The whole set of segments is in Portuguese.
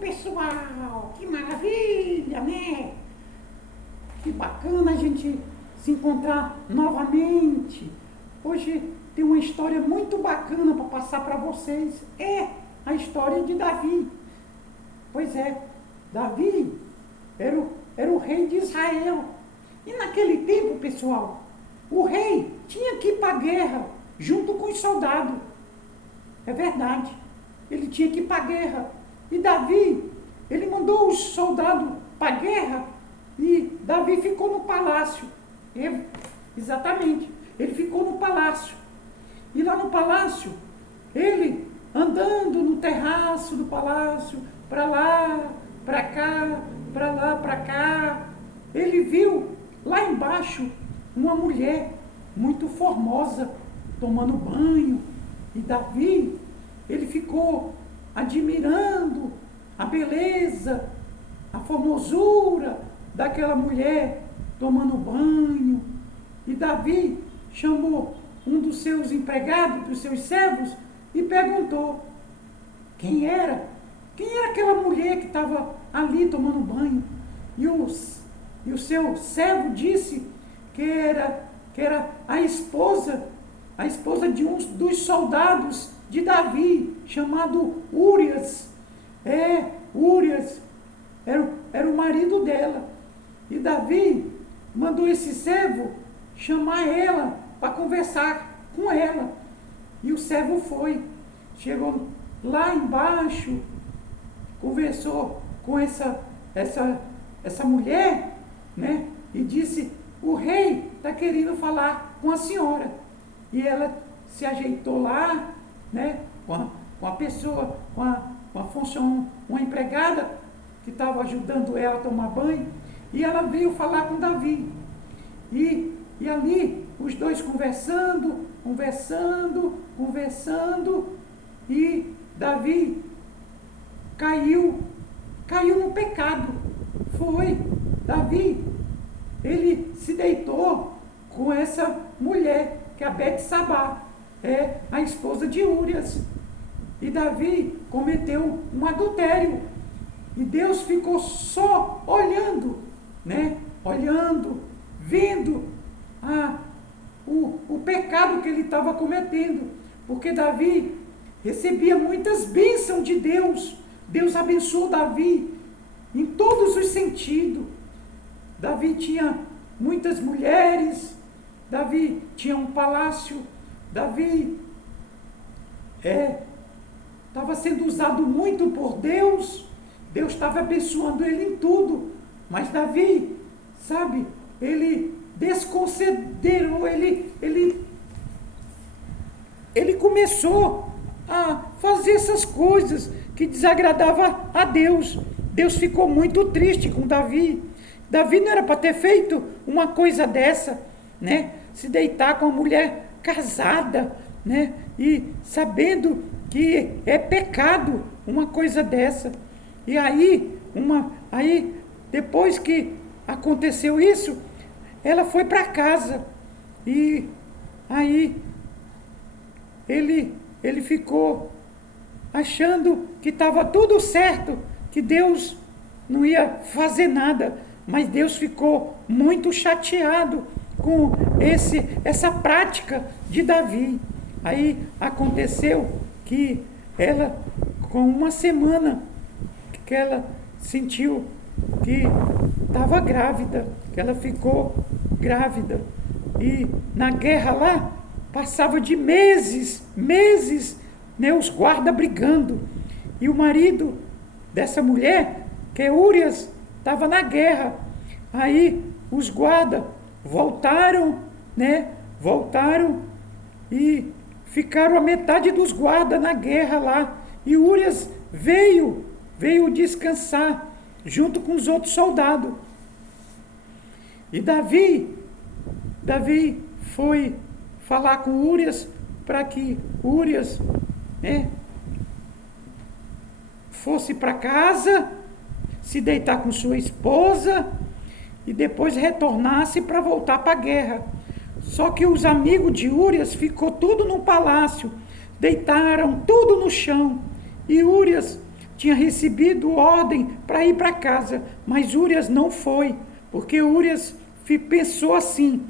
pessoal, que maravilha, né? Que bacana a gente se encontrar novamente. Hoje tem uma história muito bacana para passar para vocês. É a história de Davi. Pois é, Davi era o rei de Israel. E naquele tempo, pessoal, o rei tinha que ir para a guerra junto com os soldados. É verdade, ele tinha que ir para a guerra. E Davi, ele mandou os soldados para a guerra e Davi ficou no palácio. Exatamente, ele ficou no palácio. E lá no palácio, ele andando no terraço do palácio, para lá, para cá, para lá, para cá, ele viu lá embaixo uma mulher muito formosa tomando banho. E Davi, ele ficou admirando a beleza, a formosura daquela mulher tomando banho. E Davi chamou um dos seus empregados, dos seus servos, e perguntou quem era aquela mulher que estava ali tomando banho. E o seu servo disse que era a esposa de um dos soldados de Davi, chamado Urias. Urias era o marido dela. E Davi mandou esse servo chamar ela para conversar com ela. E o servo foi, chegou lá embaixo, conversou com essa mulher, né? E disse: o rei está querendo falar com a senhora. E ela se ajeitou lá, né? Com a pessoa, com a função, uma empregada que estava ajudando ela a tomar banho. E ela veio falar com Davi. E ali, os dois conversando, e Davi caiu no pecado. Davi, ele se deitou com essa mulher, que é a Betsabá, a esposa de Urias. E Davi cometeu um adultério. E Deus ficou só olhando, né? Vendo o pecado que ele estava cometendo. Porque Davi recebia muitas bênçãos de Deus. Deus abençoou Davi em todos os sentidos. Davi tinha muitas mulheres, Davi tinha um palácio, Davi estava sendo usado muito por Deus. Deus estava abençoando ele em tudo. Mas Davi, sabe, ele desconsiderou, ele começou a fazer essas coisas que desagradavam a Deus. Deus ficou muito triste com Davi. Davi não era para ter feito uma coisa dessa, né? Se deitar com uma mulher casada, né? E sabendo que é pecado uma coisa dessa. E aí depois que aconteceu isso, ela foi para casa. E aí ele ficou achando que estava tudo certo, que Deus não ia fazer nada. Mas Deus ficou muito chateado com essa prática de Davi. Aí aconteceu que ela, com uma semana, que ela sentiu que estava grávida, que ela ficou grávida. E na guerra lá, passava de meses, né, os guardas brigando. E o marido dessa mulher, que é Urias, estava na guerra. Aí os guardas voltaram e ficaram a metade dos guardas na guerra lá. E Urias veio descansar junto com os outros soldados. E Davi foi falar com Urias para que Urias, né, fosse para casa, se deitar com sua esposa e depois retornasse para voltar para a guerra. Só que os amigos de Urias ficou tudo no palácio, deitaram tudo no chão. E Urias tinha recebido ordem para ir para casa, mas Urias não foi, porque Urias pensou assim: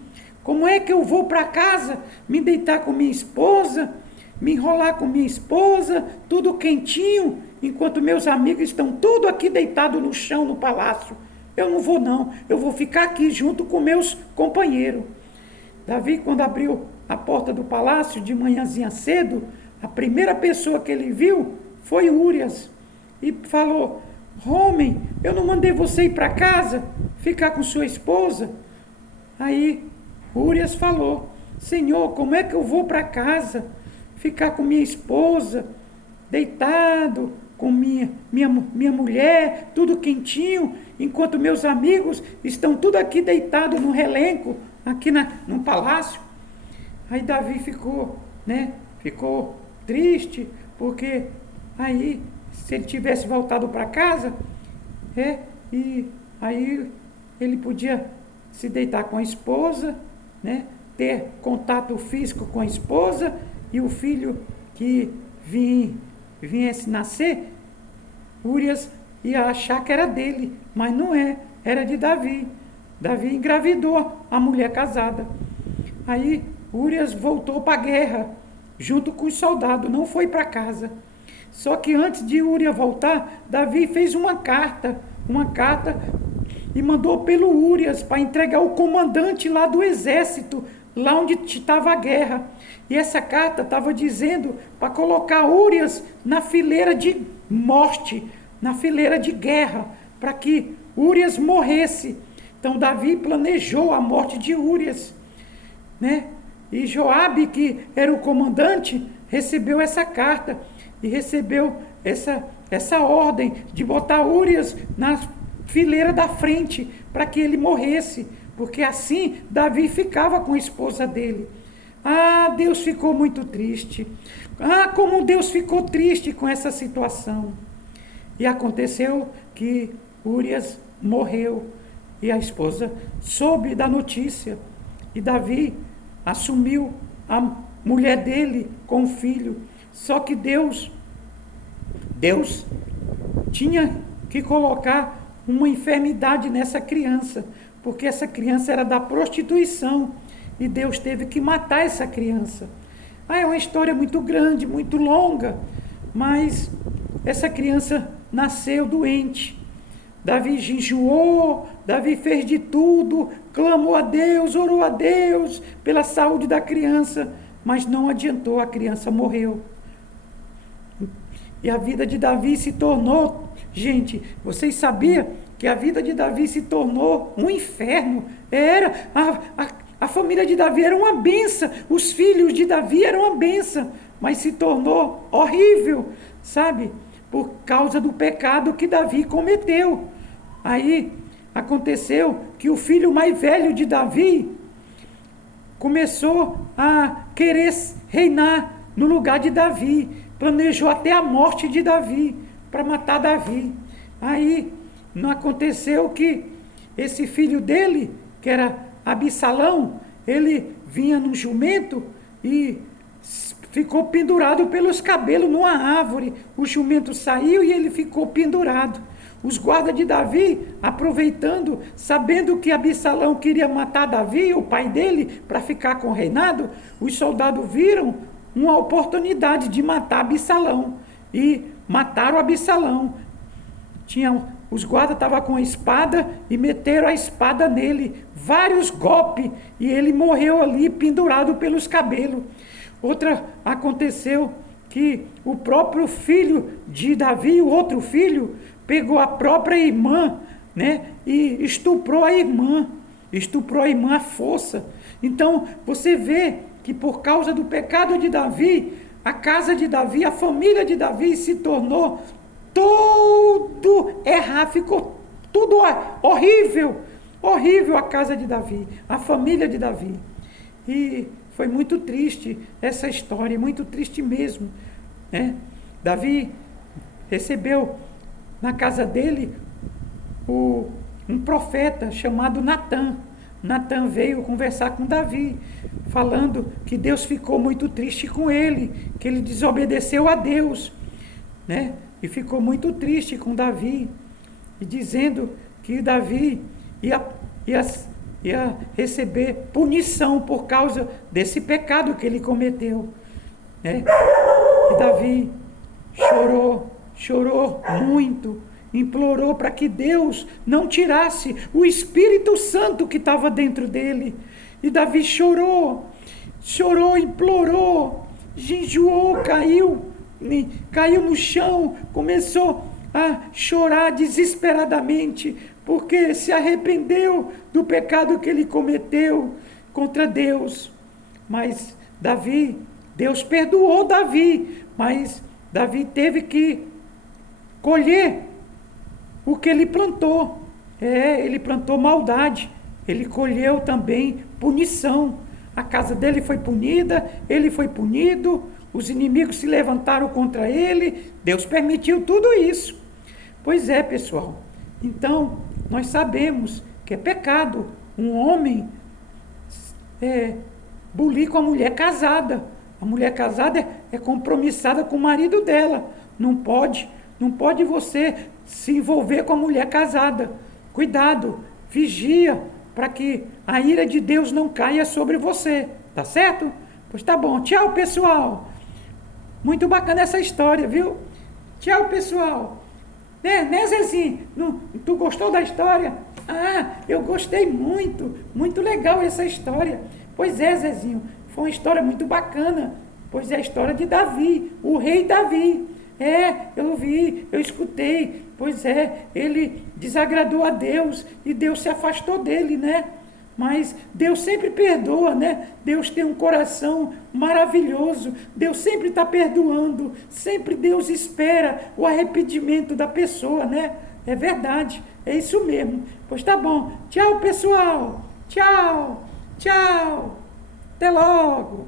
como é que eu vou para casa, me deitar com minha esposa, me enrolar com minha esposa, tudo quentinho, enquanto meus amigos estão tudo aqui deitado no chão no palácio? Eu não vou não, eu vou ficar aqui junto com meus companheiros. Davi, quando abriu a porta do palácio de manhãzinha cedo, a primeira pessoa que ele viu foi Urias. E falou: homem, eu não mandei você ir para casa, ficar com sua esposa? Aí Urias falou: Senhor, como é que eu vou para casa, ficar com minha esposa, deitado, com minha mulher, tudo quentinho, enquanto meus amigos estão tudo aqui deitados no relenco, aqui no palácio? Aí Davi ficou triste, porque aí, se ele tivesse voltado para casa, e aí ele podia se deitar com a esposa, ter contato físico com a esposa, e o filho que viesse nascer, Urias ia achar que era dele, mas não era de Davi. Davi engravidou a mulher casada. Aí Urias voltou para a guerra, junto com os soldados, não foi para casa. Só que antes de Urias voltar, Davi fez uma carta e mandou pelo Urias para entregar o comandante lá do exército, lá onde estava a guerra. E essa carta estava dizendo para colocar Urias na fileira de morte, na fileira de guerra, para que Urias morresse. Então Davi planejou a morte de Urias, E Joabe, que era o comandante, recebeu essa carta e recebeu essa ordem de botar Urias na fileira da frente para que ele morresse, porque assim Davi ficava com a esposa dele. Ah, Deus ficou muito triste. Ah, como Deus ficou triste com essa situação. E aconteceu que Urias morreu e a esposa soube da notícia. E Davi assumiu a mulher dele com o filho. Só que Deus tinha que colocar uma enfermidade nessa criança, porque essa criança era da prostituição, e Deus teve que matar essa criança. É uma história muito grande, muito longa, mas essa criança nasceu doente. Davi jejuou, Davi fez de tudo, clamou a Deus, orou a Deus pela saúde da criança, mas não adiantou, a criança morreu. E a vida de Davi se tornou, gente, vocês sabiam que a vida de Davi se tornou um inferno? A família de Davi era uma bênção, os filhos de Davi eram uma bênção, mas se tornou horrível, sabe? Por causa do pecado que Davi cometeu. Aí aconteceu que o filho mais velho de Davi começou a querer reinar no lugar de Davi, planejou até a morte de Davi, para matar Davi. Aí não aconteceu que esse filho dele, que era Absalão, ele vinha num jumento e ficou pendurado pelos cabelos numa árvore. O jumento saiu e ele ficou pendurado. Os guardas de Davi, aproveitando, sabendo que Absalão queria matar Davi, o pai dele, para ficar com o reinado, os soldados viram uma oportunidade de matar Absalão e mataram Absalão. Os guardas estavam com a espada e meteram a espada nele, vários golpes, e ele morreu ali pendurado pelos cabelos. Outra aconteceu que o próprio filho de Davi, o outro filho, pegou a própria irmã, e estuprou a irmã à força. Então você vê que por causa do pecado de Davi, a casa de Davi, a família de Davi se tornou tudo errado, ficou tudo horrível, horrível a casa de Davi, a família de Davi. E foi muito triste essa história, muito triste mesmo, Davi recebeu na casa dele um profeta chamado Natã. Natã veio conversar com Davi, falando que Deus ficou muito triste com ele, que ele desobedeceu a Deus, e ficou muito triste com Davi, e dizendo que Davi ia receber punição por causa desse pecado que ele cometeu, né? E Davi chorou muito, implorou para que Deus não tirasse o Espírito Santo que estava dentro dele. E Davi chorou, implorou, jejuou, caiu no chão, começou a chorar desesperadamente, porque se arrependeu do pecado que ele cometeu contra Deus. Mas Deus perdoou Davi, mas Davi teve que colher o que ele plantou. Ele plantou maldade, ele colheu também punição. A casa dele foi punida, ele foi punido, os inimigos se levantaram contra ele, Deus permitiu tudo isso. Pois é, pessoal, então nós sabemos que é pecado um homem bulir com a mulher casada. A mulher casada é compromissada com o marido dela. Não pode você se envolver com a mulher casada. Cuidado, vigia para que a ira de Deus não caia sobre você. Tá certo? Pois tá bom. Tchau, pessoal. Muito bacana essa história, viu? Tchau, pessoal. Né, Zezinho? Tu gostou da história? Ah, eu gostei muito. Muito legal essa história. Pois é, Zezinho. Foi uma história muito bacana. Pois é a história de Davi, o rei Davi. Eu vi, eu escutei. Pois é, ele desagradou a Deus e Deus se afastou dele, né? Mas Deus sempre perdoa, né? Deus tem um coração maravilhoso. Deus sempre está perdoando. Sempre Deus espera o arrependimento da pessoa, né? É verdade, é isso mesmo. Pois tá bom. Tchau, pessoal. Tchau. Até logo.